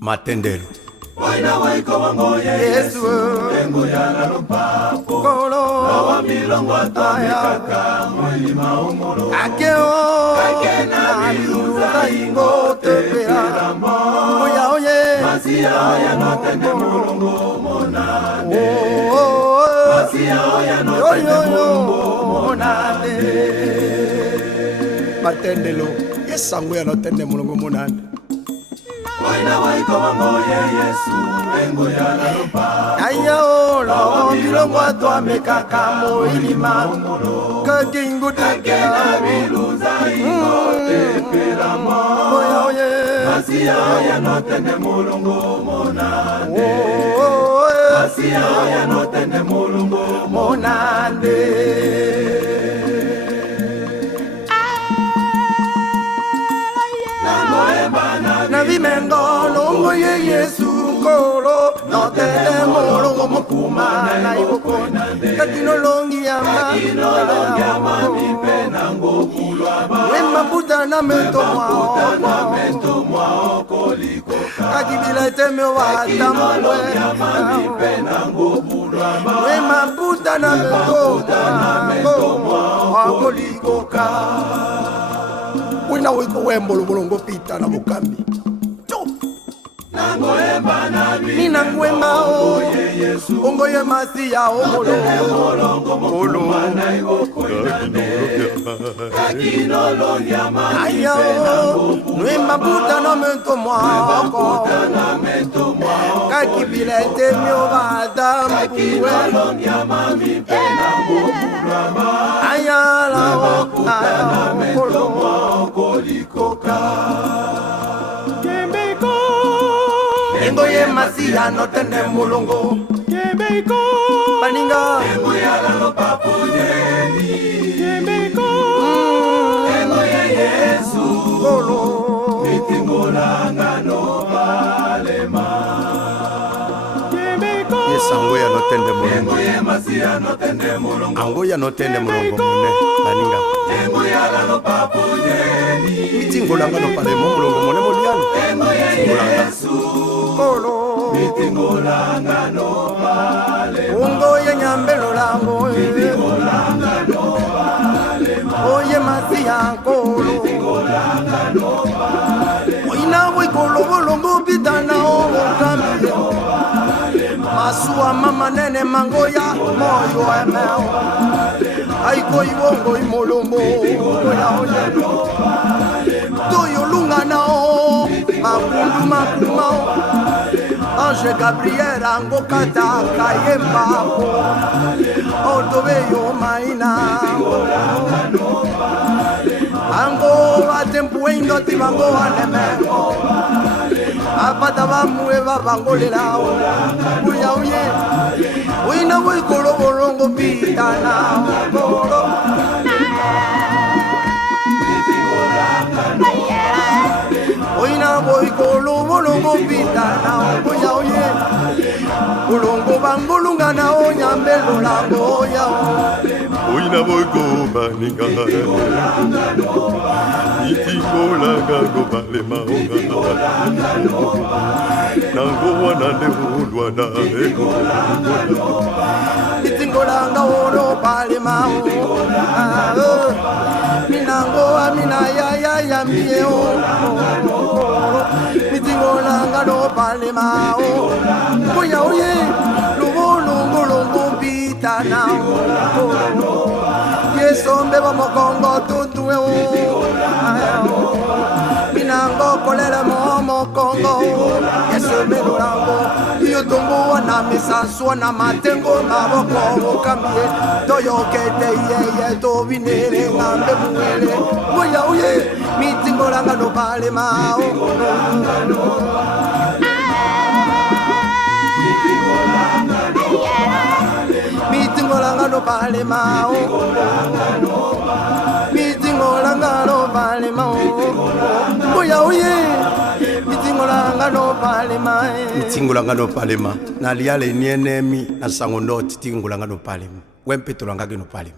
matendelo Waina waiko wangoye Yesu Engo ya lalupapo Kolo Nawa milongo atomekaka Mwili maumuro Akeo Kakena miluza ingo tepera Moya oye Masia ya notende mulungu monade Masia ya notende mulungu monade matendelo yesango ya notende mulungu monade Waina waiko wangoye Yesu Engo ya lalupa Ayolo milongo atomekaka mwili maumuro Kakingu Kakena miluza ingo tepera Moya oye Masia ya notende mulungu monade Masia ya notende mulungu monade Na vimengo longo ye Yesu kolo notende mulungu mukuma na iboko Katino longi ya Mipena ngokulwa Wema puta na mento mwao koliko Kakibila iteme wa tamwe Mipena ngokulwa Wema puta na mento mwao koliko Wina wiko wembolo bolongo pita na mukambi Nangoemba nabi Nina ngwema o Ongo ye masi ya omolo Molongo mana igoko inane Kakino longi ya Aya o Nwema puta na mento mwako Kakibila iteme wa tamwe longi ya mipena ngokulwa Aya la o Engo ye masi ya notende mulungu Baninga Engo ya lalupapo jeni Engo ya Yesu Kolo Mitingolanga no palema Yesango ya notende mulungu Engo ya masia notende mulungu Ango ya notende mulungu mune Baninga Engo ya lalupapo jeni Mitingolanga no palema mulungu mune muliano Engo ya Yesu Kolo Mitingolanga no palema Ungo ye nyambelo lango Mitingolanga no palema Oye masi ya kolo Mitingolanga no palema Oina wikolo bolongo pitana o mukambi Masua mama nene mangoya moyo emeo Aiko iwongo imolombo Oya oye Toyo lunga nao Makundu makumao Ange Gabriel ango kata kayemba Otobeyo maina Ango batempu endo tibango anemeko Apata bamwe babangolela Uya uye Uina wikolo borongo pitana Kolo Uina wikolo borongo pitana Uya uye Ulongo bangolunga na onyambelo lango ya Oina boiko baninga Itingolanga no palema Nango wana ne ulwana Itingolanga oro palema Minango amina ya mieo Itingolanga no palema Oya oye Longo pitana Yesombe ba mokongo tuntue Minango kolele mokongo Yesombe lulango Yotombo wana misansu na matengo maboko mukambie Toyo kete yeye to vinere ngambe muele Oya oye Mitingolanga no palema Mitingolanga no palema Mitingolanga no palema Oya oye Mitingolanga no palema Mitingolanga no palema Na liale nienemi na sango no titingolanga no palema Wempetolanga no palema